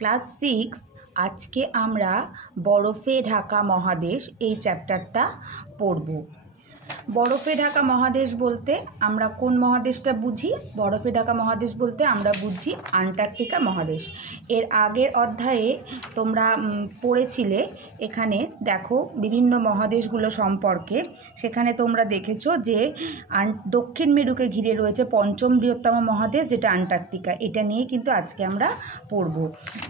Class 6 আজকে আমরা বরফে ঢাকা মহাদেশ এই চ্যাপ্টারটা পড়ব। বরফে ঢাকা মহাদেশ বলতে আমরা কোন মহাদেশটা বুঝি? বরফে ঢাকা মহাদেশ বলতে আমরা বুঝি আন্টার্কটিকা মহাদেশ। এর আগের অধ্যায়ে তোমরা পড়েছিলে, এখানে দেখো বিভিন্ন মহাদেশগুলো সম্পর্কে। সেখানে তোমরা দেখেছো যে দক্ষিণ মেরুকে ঘিরে রয়েছে পঞ্চম বৃহত্তম মহাদেশ, যেটা আন্টার্কটিকা। এটা নিয়ে কিন্তু আজকে আমরা পড়ব।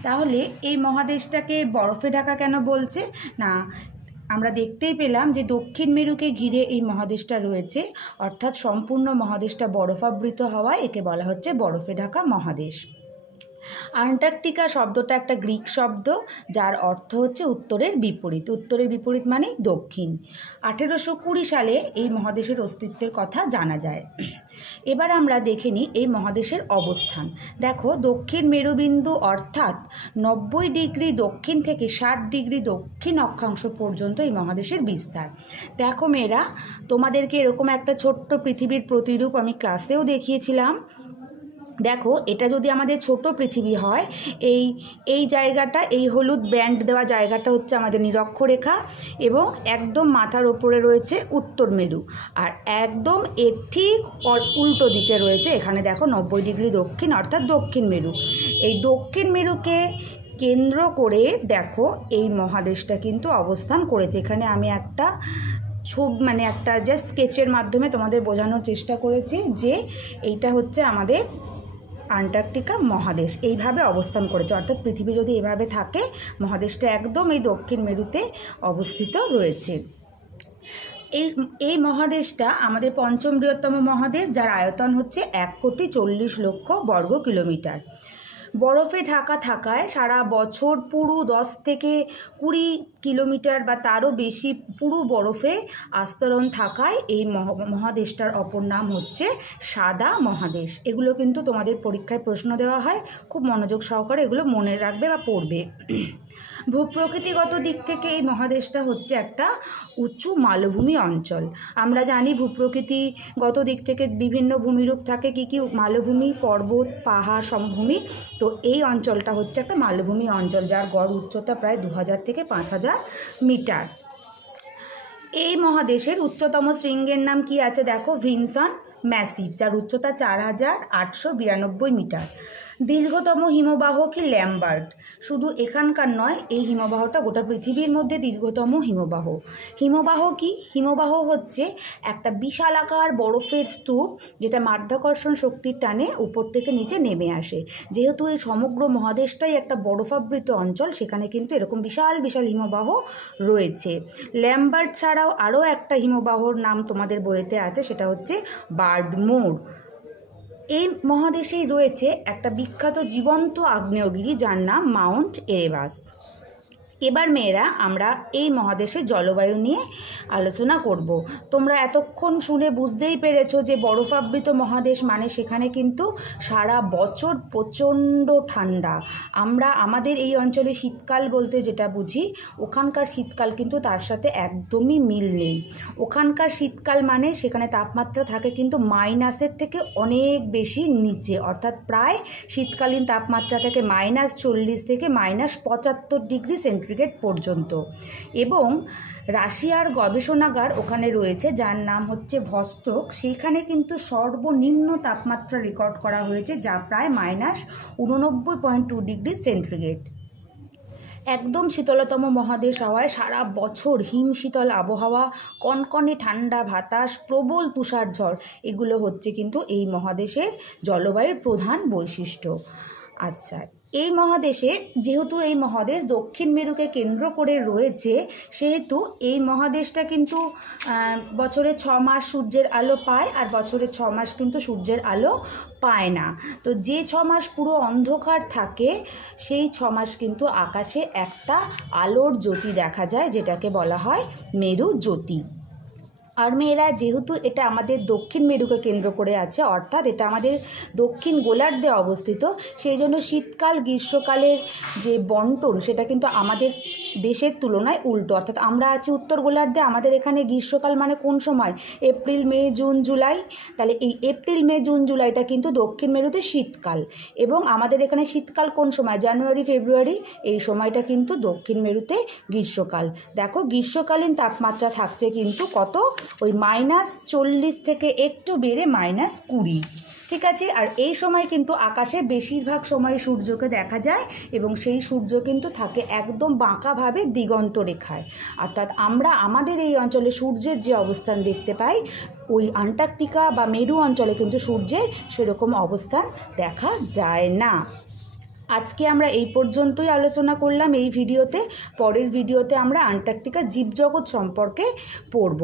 তাহলে এই মহাদেশটাকে বরফে ঢাকা কেন বলছে? না, আমরা দেখতেই পেলাম যে দক্ষিণ মেরুকে ঘিরে এই মহাদেশটা রয়েছে, অর্থাৎ সম্পূর্ণ মহাদেশটা বরফাবৃত হওয়ায় একে বলা হচ্ছে বরফে ঢাকা মহাদেশ। আন্টার্কটিকা শব্দটা একটা গ্রিক শব্দ, যার অর্থ হচ্ছে উত্তরের বিপরীত। উত্তরের বিপরীত মানে দক্ষিণ। 1820 সালে এই মহাদেশের অস্তিত্বের কথা জানা যায়। এবার আমরা দেখে নিই এই মহাদেশের অবস্থান। দেখো, দক্ষিণ মেরুবিন্দু অর্থাৎ 90 ডিগ্রি দক্ষিণ থেকে 60 ডিগ্রি দক্ষিণ অক্ষাংশ পর্যন্ত এই মহাদেশের বিস্তার। দেখো মেয়েরা, তোমাদেরকে এরকম একটা ছোট্ট পৃথিবীর প্রতিরূপ আমি ক্লাসেও দেখিয়েছিলাম। দেখো, এটা যদি আমাদের ছোট পৃথিবী হয়, এই জায়গাটা, এই হলুদ ব্যান্ড দেওয়া জায়গাটা হচ্ছে আমাদের নিরক্ষরেখা, এবং একদম মাথার ওপরে রয়েছে উত্তর মেরু, আর একদম এর ঠিক উল্টো দিকে রয়েছে এখানে দেখো 90 ডিগ্রি দক্ষিণ অর্থাৎ দক্ষিণ মেরু। এই দক্ষিণ মেরুকে কেন্দ্র করে দেখো এই মহাদেশটা কিন্তু অবস্থান করেছে। এখানে আমি একটা একটা জাস্ট স্কেচের মাধ্যমে তোমাদের বোঝানোর চেষ্টা করেছি যে এইটা হচ্ছে আমাদের আন্টার্কটিকা মহাদেশ। এইভাবে অবস্থান করেছে, অর্থাৎ পৃথিবী যদি এভাবে থাকে, মহাদেশটা একদম এই দক্ষিণ মেরুতে অবস্থিত রয়েছে। এই মহাদেশটা আমাদের পঞ্চম বৃহত্তম মহাদেশ, যার আয়তন হচ্ছে 1,40,00,000 বর্গ কিলোমিটার। বরফে ঢাকা থাকায় সারা বছর পুরো 10 থেকে 20 কিলোমিটার বা তারও বেশি পুরো বরফে আস্তরণ থাকায় এই মহাদেশটার অপর নাম হচ্ছে সাদা মহাদেশ। এগুলো কিন্তু তোমাদের পরীক্ষায় প্রশ্ন দেওয়া হয়, খুব মনোযোগ সহকারে এগুলো মনে রাখবে বা পড়বে। ভূপ্রকৃতিগত দিক থেকে এই মহাদেশটা হচ্ছে একটা উঁচু মালভূমি অঞ্চল। আমরা জানি ভূপ্রকৃতিগত দিক থেকে বিভিন্ন ভূমিরূপ থাকে, কি মালভূমি, পর্বত, পাহাড়, সমভূমি। তো এই অঞ্চলটা হচ্ছে একটা মালভূমি অঞ্চল, যার গড় উচ্চতা প্রায় 2000 থেকে 5000 মিটার। এই মহাদেশের উচ্চতম শৃঙ্গের নাম কি আছে? দেখো, ভিনসন ম্যাসিভ, যার উচ্চতা 4892 মিটার। দীর্ঘতম হিমবাহ কি? ল্যাম্বার্ট। শুধু এখানকার নয়, এই হিমবাহটা গোটা পৃথিবীর মধ্যে দীর্ঘতম হিমবাহ। হিমবাহ কি? হিমবাহ হচ্ছে একটা বিশালাকার বরফের স্তূপ, যেটা মাধ্যাকর্ষণ শক্তির টানে উপর থেকে নিচে নেমে আসে। যেহেতু এই সমগ্র মহাদেশটাই একটা বরফাবৃত অঞ্চল, সেখানে কিন্তু এরকম বিশাল বিশাল হিমবাহ রয়েছে। ল্যাম্বার্ট ছাড়াও আরও একটা হিমবাহর নাম তোমাদের বইতে আছে, সেটা হচ্ছে বার্ডমোর। এই মহাদেশেই রয়েছে একটা বিখ্যাত জীবন্ত আগ্নেয়গিরি, যার নাম মাউন্ট এরেবাস। এবার মেয়েরা, আমরা এই মহাদেশের জলবায়ু নিয়ে আলোচনা করব। তোমরা এতক্ষণ শুনে বুঝতেই পেরেছো যে বরফাবৃত মহাদেশ মানে সেখানে কিন্তু সারা বছর প্রচণ্ড ঠান্ডা। আমরা আমাদের এই অঞ্চলে শীতকাল বলতে যেটা বুঝি, ওখানকার শীতকাল কিন্তু তার সাথে একদমই মিল নেই। ওখানকার শীতকাল মানে সেখানে তাপমাত্রা থাকে কিন্তু মাইনাসের থেকে অনেক বেশি নিচে, অর্থাৎ প্রায় শীতকালীন তাপমাত্রা থেকে -40 থেকে -75 ডিগ্রি সেন্টিগ্রেড পর্যন্ত। এবং রাশিয়ার গবেষণাগার ওখানে রয়েছে, যার নাম হচ্ছে ভস্টক। সেইখানে কিন্তু সর্বনিম্ন তাপমাত্রা রেকর্ড করা হয়েছে, যা প্রায় -89.2 ডিগ্রি সেন্টিগ্রেড। একদম শীতলতম মহাদেশ হওয়ায় সারা বছর হিমশীতল আবহাওয়া, কনকনে ঠান্ডা বাতাস, প্রবল তুষারঝড়, এগুলো হচ্ছে কিন্তু এই মহাদেশের জলবায়ুর প্রধান বৈশিষ্ট্য। আচ্ছা, এই মহাদেশে, যেহেতু এই মহাদেশ দক্ষিণ মেরুকে কেন্দ্র করে রয়েছে, সেহেতু এই মহাদেশটা কিন্তু বছরে 6 মাস সূর্যের আলো পায়, আর বছরে 6 মাস কিন্তু সূর্যের আলো পায় না। তো যে 6 মাস পুরো অন্ধকার থাকে, সেই 6 মাস কিন্তু আকাশে একটা আলোর জ্যোতি দেখা যায়, যেটাকে বলা হয় মেরু জ্যোতি। আর মেয়েরা, যেহেতু এটা আমাদের দক্ষিণ মেরুকে কেন্দ্র করে আছে, অর্থাৎ এটা আমাদের দক্ষিণ গোলার্ধে অবস্থিত, সেই জন্য শীতকাল গ্রীষ্মকালের যে বন্টন সেটা কিন্তু আমাদের দেশের তুলনায় উল্টো। অর্থাৎ আমরা আছি উত্তর গোলার্ধে, আমাদের এখানে গ্রীষ্মকাল মানে কোন সময়? এপ্রিল, মে, জুন, জুলাই। তাহলে এই এপ্রিল, মে, জুন, জুলাইটা কিন্তু দক্ষিণ মেরুতে শীতকাল, এবং আমাদের এখানে শীতকাল কোন সময়? জানুয়ারি, ফেব্রুয়ারি। এই সময়টা কিন্তু দক্ষিণ মেরুতে গ্রীষ্মকাল। দেখো গ্রীষ্মকালীন তাপমাত্রা থাকছে কিন্তু কত? ওই -40 থেকে একটু বেড়ে -20, ঠিক আছে। আর এই সময় কিন্তু আকাশে বেশিরভাগ সময় সূর্যকে দেখা যায়, এবং সেই সূর্য কিন্তু থাকে একদম বাঁকাভাবে দিগন্ত রেখায়। অর্থাৎ আমরা আমাদের এই অঞ্চলে সূর্যের যে অবস্থান দেখতে পাই, ওই আন্টার্কটিকা বা মেরু অঞ্চলে কিন্তু সূর্যের সেরকম অবস্থান দেখা যায় না। আজকে আমরা এই পর্যন্তই আলোচনা করলাম এই ভিডিওতে। পরের ভিডিওতে আমরা আন্টার্কটিকা জীবজগৎ সম্পর্কে পড়ব।